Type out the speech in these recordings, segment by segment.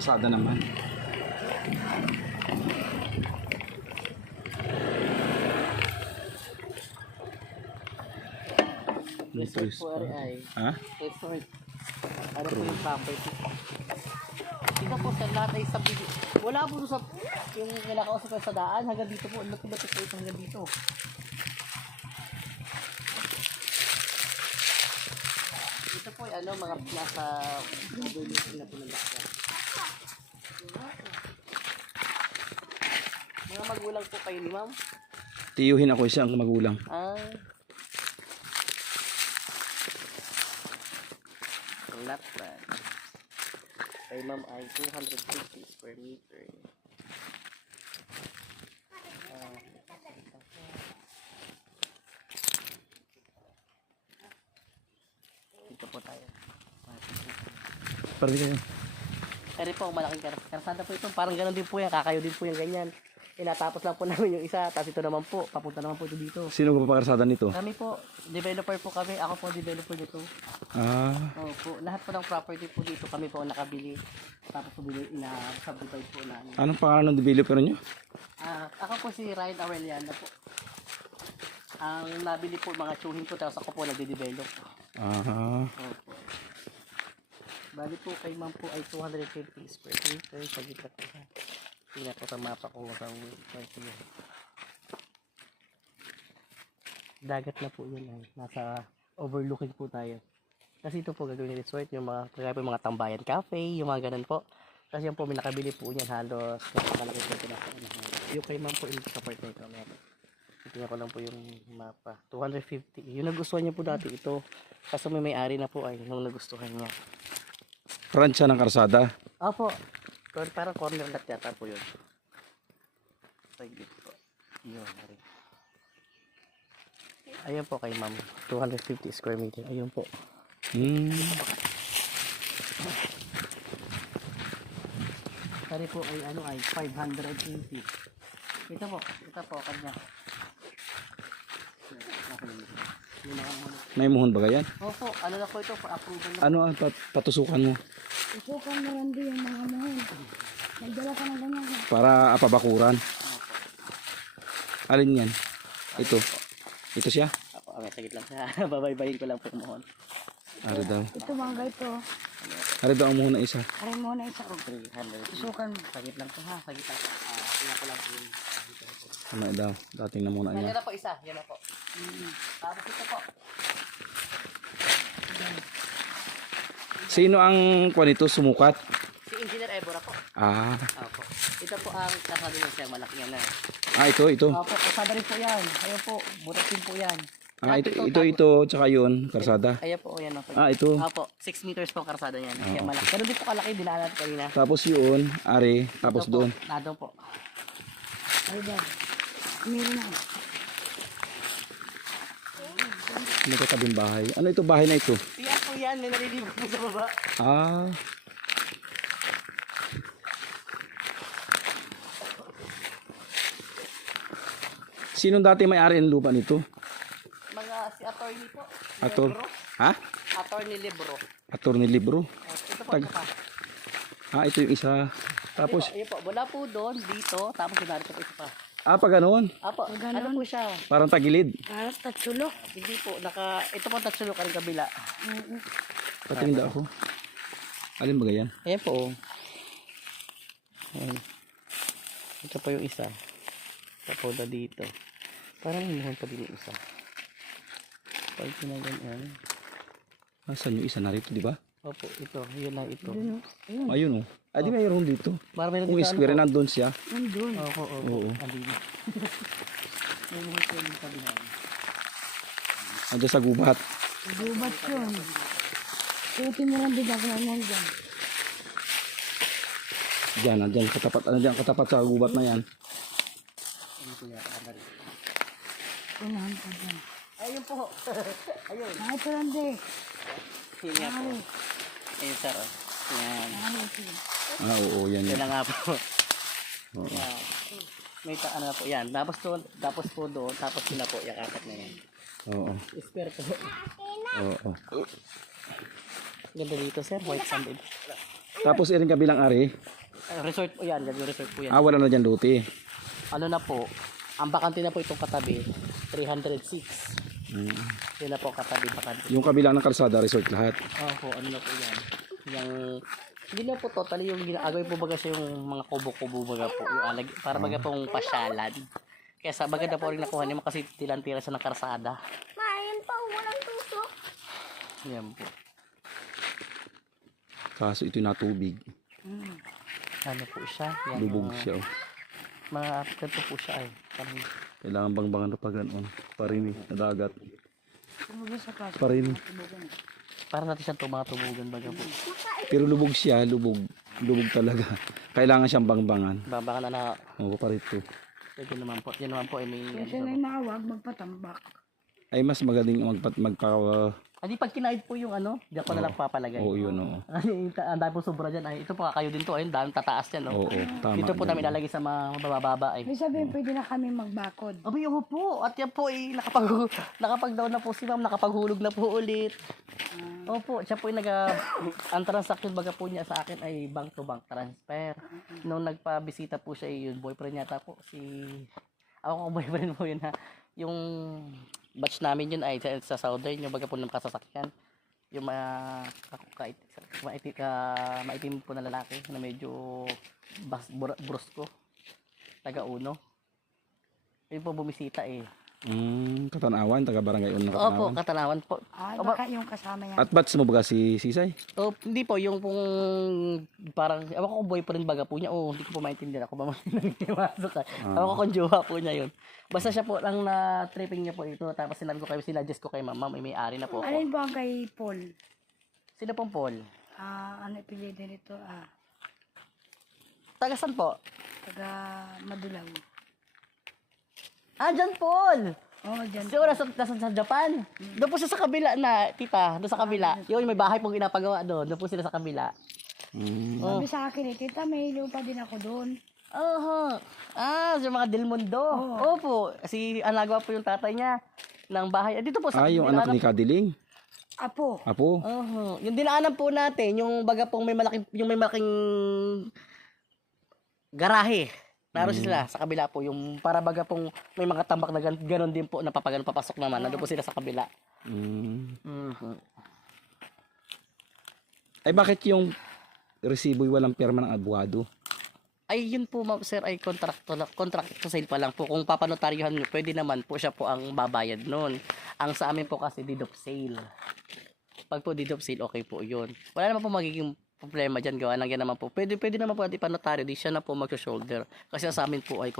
Karsada naman. Resort po ay. Ha? Resort. Ano po yung property? Dito po sa lahat ay sabili. Wala po sa yung nilakausap sa daan hanggang dito po. Lupit-lupit po ito hanggang dito. Ito po ay ano, mga nasa overlooking na po ng lakyan. Mga magulang po kayo ni ma'am? Tiyuhin ako isang magulang. Not bad. Kay ma'am ay 250 square meter. Dito po tayo. Parang kayo. Pero po, malaking karsada po ito. Parang ganoon din po yan. Kakayo din po yan ganyan. Inatapos lang po namin yung isa. Tapos ito naman po. Papunta naman po ito dito. Sino ko papakarsada nito? Kami po. Developer po kami. Ako po developer dito. Ah, Opo. Lahat po ng property po dito. Kami po ang nakabili. Tapos po ina-subdivide po namin. anong pangalan ng developer nyo? Ako po si Ryan Aureliana po. Ang nabili po mga tsuhin po. Tapos ako po nagde-develop. Ah, Opo. Bali po kay ma'am po ay 250 square meter. Sa gitna po. Tingnan po sa mapa ko sa dagat na po yun ay nasa overlooking po tayo. Kasi ito po gagawin ni resort yung mga mga tambayan cafe, yung mga ganun po. Kasi yan po may nakabili po niyan halos malaki po ito na po. Yung kay ma'am po yung support na ito. Tingnan ko lang po yung mapa. 250. Yung nagustuhan niya po dati ito. Kasi may-ari na po ay nung nagustuhan niya. Pransya ng karsada. Opo. Parang corner lot yata po yun. Sige po. Yun. Ayun po kay ma'am. 250 square meter. Ayun po. Sari po ay ano ay 580. Ito po. Ito po kanya. May muhon ba yan? Opo. Ano na po ito? Pa-approval na. Ano ang patusukan mo? Isukan mo lang din yung mga mohon. Nagdala ka ng ganyan. Para apabakuran. Alin yan? Ito. Ito siya? Ako, sagit lang. Babaybayin ko lang po mohon. Ari daw. Ito mga ito. Ari daw ang muhon na isa. Aray mo na isa. 300. Isukan mo. Sagit lang po ha. Sagit lang. Tingnan ko lang po yung Ano daw? Dating na muna yan niya. na po isa. Yan na po. Tapos ito po. Sino ang kwanito sumukat? Si Engineer Ebora po. Ah. Opo. Ito po ang kasado niya siya. Malaki yan na. Ah, ito. Opo. Kasada rin po yan. Ayun po. Buratin po yan. Ah, ito, tsaka yun, karsada. Ayan po. Ayan na po. Ah, ito. Opo. 6 meters po ang karsada niyan. Kaya malaki. Pero di po kalaki. Dinaanan natin kanina. Tapos yun, ari, tapos Ito po, doon. Nado po. Ay ba? Meron na. Ano ito tabing bahay? Ano ito bahay na ito? Yan po yan. May nalilibot po sa baba. Ah. Sinong dati may-ari ng lupa nito? Mga si attorney po. Ator. Libro. Ha? Attorney Libro. Attorney Libro. Ito po. Tag- Ito pa. Ah, ito yung isa. Tapos, Ayun po. Wala po doon. Dito. Tapos narito po isa pa. pa ganun. Apo. Ano po siya? Parang tagilid. Parang tatsulok. Hindi po. Ito po tatsulok ang kabila. Patingin daw ako. Alin ba yan? Ayan po. Ayan. Ito po yung isa. Ito po na dito. Parang hinuhon pa din yung isa. Pag pinaganyan. Nasaan yung isa narito, di ba? Opo, ito. Yun lang ito. Ayun oh. Ah, di mayroon dito. Parang meron Kung dito. square nandun siya. Nandun. Opo, opo. Oo. Andino. May mga pwedeng sabihan. Nandiyan sa gubat. Gubat yun. Suotin mo lang din ako ng mga dyan. Diyan, nandiyan katapat, nandiyan katapat sa gubat na yan. Ano po yata? Ano rin? Unahan ka dyan. Ayun po. Ayun. Ah, ito lang din. Yun nga po. Ayun sir. Yan. Ah, oo, yan Yan yan. na nga po. Oo. Yan. May ano na po yan. Tapos po doon. Tapos sila po. Yung akat na yan. Oo. Spare po. Oo. Ganda dito sir. White sand. Tapos iring kabilang ari. Resort po yan, yung resort po yan. Wala na dyan luti. Ano na po, ang bakante na po itong katabi, 306. Yun na po katabi bakante. Yung kabilang ng kalsada, resort lahat. Opo, ano na po yan. Yung, hindi na po totally yung ginagawin po baga siya yung mga kubo-kubo baga po. Yung alag, para baga pong pasyalan. Kaya sa baga na po rin nakuha niya kasi tilantira siya ng karsada. Mayan pa, walang tusok. Yan po. Kaso ito na tubig. Ano po siya? Yan, Lubog siya. Oh. mga ganito po siya ay. Parang, Kailangan bangbangan na pa ganoon. Parini, na dagat. Tumubo sa kaso. Parini. para natin siyang tumatubugan baga po. Pero lubog siya, lubog. Lubog talaga. Kailangan siyang bangbangan. Baka na Oo, parito. yun naman po. Yan naman po ay may... Kasi may maawag, magpatambak. Ay mas magaling Hindi pag kinaid po yung ano, diyan ko na lang papalagay. Oo, yun, oo. Ang dami po sobra dyan. Ay, ito po kayo din to. Ayun, dami tataas yan. No? Oo, tama. Dito po yan. namin ilalagay sa mga mabababa. Ay. May sabihin, pwede na kami magbakod. Abay, oo po. At yan po ay nakapag-down na po si ma'am. Nakapaghulog na po ulit. Opo, siya po ay ang transaction baga po niya sa akin ay bank to bank transfer. Nung nagpabisita po siya, yung boyfriend yata po, ako boyfriend po yun ha. Yung batch namin yun ay sa Southern, yung baga po ng kasasakyan. Yung maitim po na lalaki na medyo brusko. Taga Uno. Yun po bumisita eh. Katanawan, taga barangay Uno Opo, Katanawan. Katanawan po. Baka yung kasama yan. At batch mo ba si Sisay? Oh, hindi po, yung pong parang, ewan ko kung boyfriend baga po niya, hindi ko po maintindihan ako ba magpasok ka. Ewan ko kung jowa po niya yun. Basta siya po lang na tripping niya po ito, tapos sinabi ko kayo, sinadjust ko kay ma'am, may-ari na po ako. Alin po ang kay Paul? Sino pong Paul? Ano ipilitin nito? Tagasan po? Taga Madulaw. Dyan Paul! Dyan. Siguro nasa sa Japan. Doon po siya sa kabila na, tita, doon sa kabila. Yun, may bahay pong ginapagawa doon. Doon po sila sa kabila. Sabi sa akin tita, may lupa din ako doon. Sa mga Del Mundo. Opo. Si Anagwa po yung tatay niya ng bahay. Dito po sa Yung anak ni Kadiling. Apo. Apo. Yung dinaanan po natin, yung baga pong may malaking garahe. Naroon sila sa kabila po, yung para baga pong may mga tambak na ganon din po, papasok naman. Nandun po sila sa kabila. Ay bakit yung resibo'y walang pirma ng abogado? Ay yun po ma'am sir, ay contract to sale pa lang po. Kung papanotaryohan nyo, pwede naman po siya po ang babayad nun. Ang sa amin po kasi deed of sale. Pag po deed of sale, okay po yun. Wala naman po magiging problema dyan, gawa lang yan naman po. Pwede naman po ipanotaryo, di siya na po mag-shoulder. Kasi sa amin po ay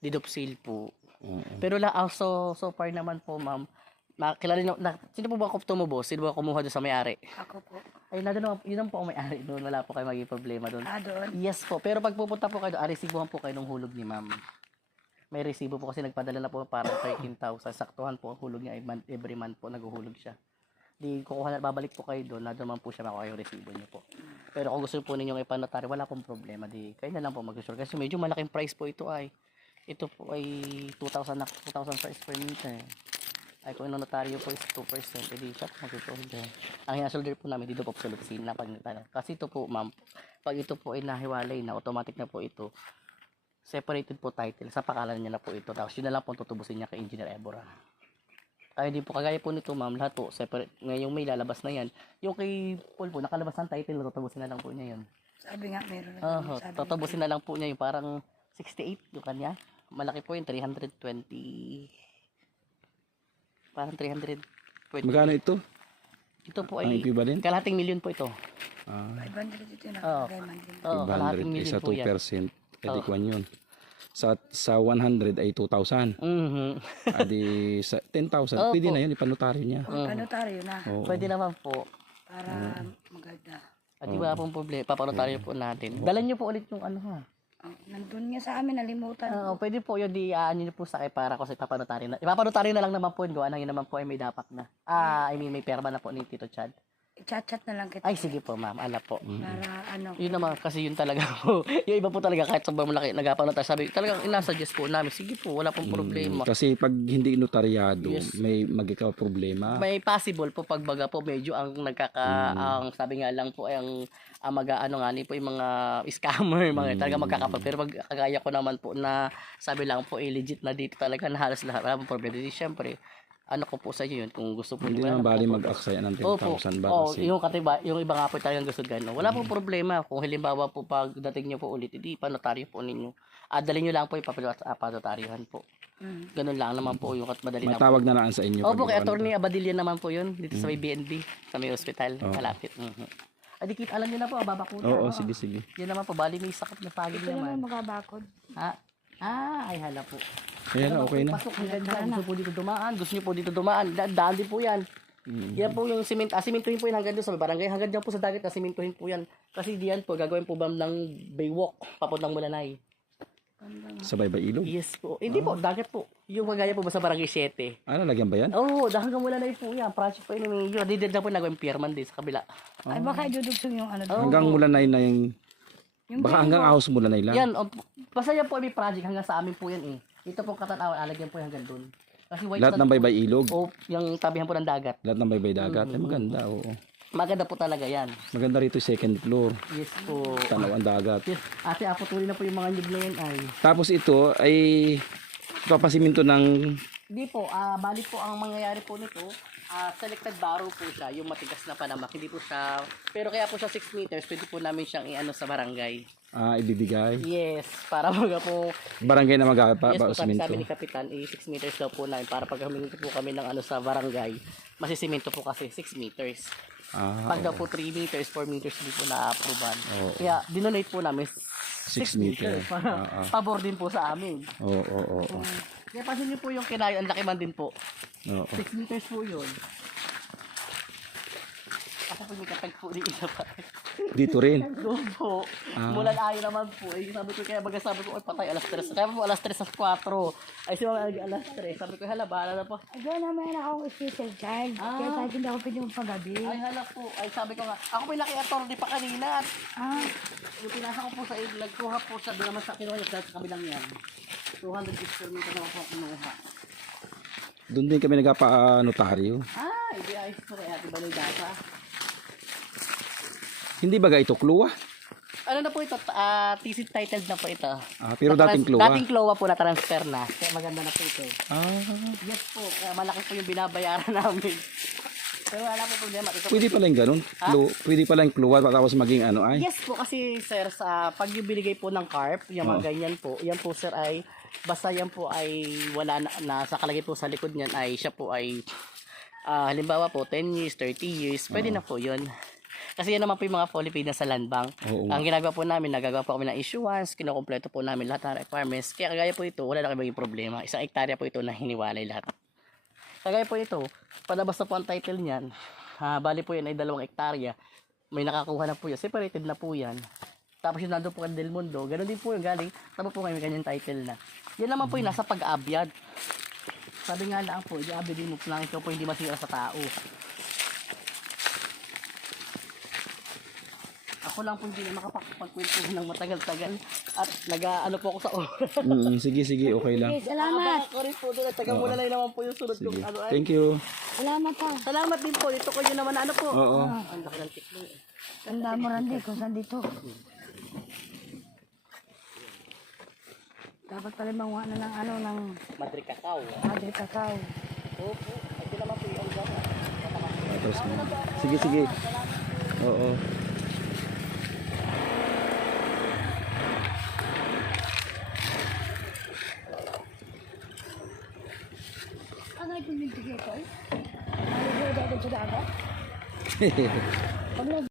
deed of sale po. Pero so far naman po ma'am, kilala nyo, sino po ba tumubo? Sino ba kumuha doon sa may-ari? Ako po. Ay, yun ang po ang may-ari doon. Wala po kayo magiging problema doon. Doon. Yes po. Pero pag pupunta po kayo doon, resibuhan po kayo ng hulog ni ma'am. May resibo po kasi nagpadala na po parang 13,000. Saktuhan po ang hulog niya. Every month po naguhulog siya. Di kukuha na, babalik po kayo doon. Na doon man po siya makuha yung resibo niyo po. Pero kung gusto po ninyong ipanotaryo, wala pong problema. Di kayo na lang po mag-sure. Kasi medyo malaking price po ito ay. Ito po ay 2,000 per square meter. Ay kung yung notaryo po is 2%, edi siya po mag-shoulder. Ang hina-shoulder po namin dito po sa opisina pag kasi ito po ma'am, pag ito po ay nahiwalay na, automatic na po ito. Separated po title, sa pakalan niya na po ito. Tapos yun na lang po tutubusin niya kay Engineer Ebora. Kaya di po kagaya po nito ma'am, lahat po separate. Ngayong may lalabas na yan. Yung kay Paul po, nakalabas ng title, tutubusin na lang po niya yun. Sabi nga meron na. Tutubusin na lang po niya yung parang 68 yung kanya. Malaki po yung 320. Parang 320. Magkano ito? Ito po Ang ay equivalent? kalahating milyon po ito. 500 ito na. Kalahating 500 milyon sa po yan. 2%. Edi kwan yun. Sa 100 ay 2,000. Adi sa 10,000. Pwede na yun, ipanotaryo niya. Panotaryo na. Pwede naman po. Para maganda. At di ba pong problema, papanotaryo po natin. Dalan nyo po ulit yung ano ha. Nandun nga sa amin, nalimutan. Pwede po yun, ano nyo po sa akin para ko sa ipapanotaryo na. Ipapanotaryo na lang naman po yun, gawa na yun naman po ay may dapat na. I mean may perma na po ni Tito Chad. chat-chat na lang kita. Ay, sige po, ma'am. Ano po. Para ano. Yun naman, kasi yun talaga po. Yung iba po talaga, kahit sobrang malaki, nagapang na tayo, sabi, talagang inasuggest po namin, sige po, wala pong problema. Kasi pag hindi notaryado, Yes. may magkakaw problema. May possible po pagbaga po medyo ang ang sabi nga lang po ay ang mag-aano nga ni po yung mga scammer mga talaga magkakapal pero pag kagaya ko naman po na sabi lang po legit na dito talaga na halos lahat wala pong problema. Di syempre ano ko po sa inyo yun kung gusto po Hindi niyo, naman wala bali po. mag-aksaya ng Opo. 10,000 ba Oh, kasi. yung katiba, yung iba nga po talagang gusto gano'n. Wala pong problema. Kung halimbawa po pagdating niyo po ulit, hindi pa notaryo po ninyo. Dalhin niyo lang po yung papel at panotaryohan po. Ganun lang naman po yung madali lang po. Matawag na lang sa inyo. Opo, pag- kay Attorney Abadilla naman po yun. Dito sa may BNB, sa may hospital. Malapit. Adikit, alam niyo na po, babakutan. Oo, sige, sige. Yan naman po, bali may sakit na saging Ito naman naman. magabakod. Ha? Ay hala po. Ayan na, okay na. Pasok, hanggang dyan. Gusto po dito dumaan. Gusto niyo po dito dumaan. Daan din po yan. Yan po yung simintuhin po yan hanggang doon sa may barangay. Hanggang dyan po sa dagat, simintuhin po yan. Kasi diyan po, gagawin po ba ng baywalk, papuntang Mulanay. Sa Baybay Ilog. Yes po. Hindi po, dagat po. Yung kagaya po ba sa barangay 7. Ano, lagyan ba yan? Oo, hanggang Mulanay po yan. Project po yun. Yung dito na po nagawin Pierman din sa kabila. Ay, baka idudugsong yung ano doon. Hanggang Mulanay na yung... Yung Baka hanggang ahos Mulanay lang. Yan, basta yan po may project hanggang sa amin po yan eh. Ito po katanawan, alagyan po yan hanggang doon. Kasi white Lahat ng Baybay Ilog. O, yung tabihan po ng dagat. Lahat ng Baybay Dagat. Ay, maganda, oo. Maganda po talaga yan. Maganda rito yung second floor. Yes po. Tanaw ang dagat. Yes, ate, aputuloy na po yung mga nyug na yan ay. Tapos ito ay papasiminto ng... Hindi po, bali po ang mangyayari po nito, selected barrow po siya, yung matigas na panamak. Hindi po siya, pero kaya po siya 6 meters, pwede po namin siyang iano sa barangay. ibibigay. Yes, para mga po, Barangay na yes po, magpapasiminto. sabi ni Kapitan, 6 meters daw po namin para pag humingi po kami ng ano sa barangay, masisiminto po kasi 6 meters. Pag daw po 3 meters, 4 meters hindi po na-approvean. Oo. Kaya dinonate po namin 6 meter. para pabor din po sa amin. Oo. Kaya pansin niyo po yung kinayo, ang laki man din po. Oo. 6 meters po yun. Ako po may katag po din isa pa. Dito rin. Doon po. Mula ayo naman po. Eh, sabi ko kaya baga sabi ko, ay patay alas 3. Kaya po alas 3 sa 4. Ay si mga alas 3. Sabi ko, hala, bahala na po. Ay, doon naman akong special child. Kaya kahit hindi ako pwede magpagabi. Ay hala po. Ay sabi ko nga, ako may naki-attorney pa kanina. Ah, Yung pinasa ko po sa ilag, kuha po siya. Doon naman sa kinuha niya sa kabilang yan. 200 square meter naman po kinuha. Doon din kami nagpapa-notaryo. Hindi ayos po kaya. Diba na data? Hindi ba ito kluwa? Ano na po ito? Thesis titled na po ito. Pero dating kluwa. Dating kluwa po na transfer na. Kaya maganda na po ito. Yes po. Kaya malaki po yung binabayaran namin. Pero wala po problema. Ito Pwede pala yung ganun. Pwede pala yung kluwa tapos maging ano ay. Yes po kasi sir sa pag yung binigay po ng carp, yung mga ganyan po, yan po sir ay basta yan po ay wala na sa kalagay po sa likod niyan ay siya po ay halimbawa po 10 years, 30 years, pwede na po 'yun. Kasi yan naman po yung mga fully paid na sa land bank. Oo. Ang ginagawa po namin, nagagawa po kami ng issuance, kinukumpleto po namin lahat ng requirements. Kaya kagaya po ito, wala na kami maging problema. 1 hektarya po ito na hiniwalay lahat. Kagaya po ito, palabas na po ang title niyan. Bali po yan ay 2 hektarya. May nakakuha na po yan. Separated na po yan. Tapos yung nandun po kay Del Mundo, ganoon din po yung galing. Tapos po kami ganyan title na. Yan naman po yung nasa pag-abyad. Sabi nga lang po, i-abyad mo lang ikaw po hindi masira sa tao. Ako lang po hindi na makapagkwento ng matagal-tagal at nag-ano po ako sa oras. Sige, okay lang. okay, salamat. Ako rin po doon at taga-mula na naman po yung sunod yung ano ay. Thank you. Salamat pa. Salamat din po. Dito ko yun naman ano po. Oo. Ang laki ng tiklo eh. Tanda mo Randy kung saan dito. Dapat pala manguha na ng ano, ng Madre Cacao. Madre Cacao. Opo. Ay, di naman po yung gano'n. Tapos, sige. Oo. Ano yung pinigil ko? Ano yung dito sa dagat? Pag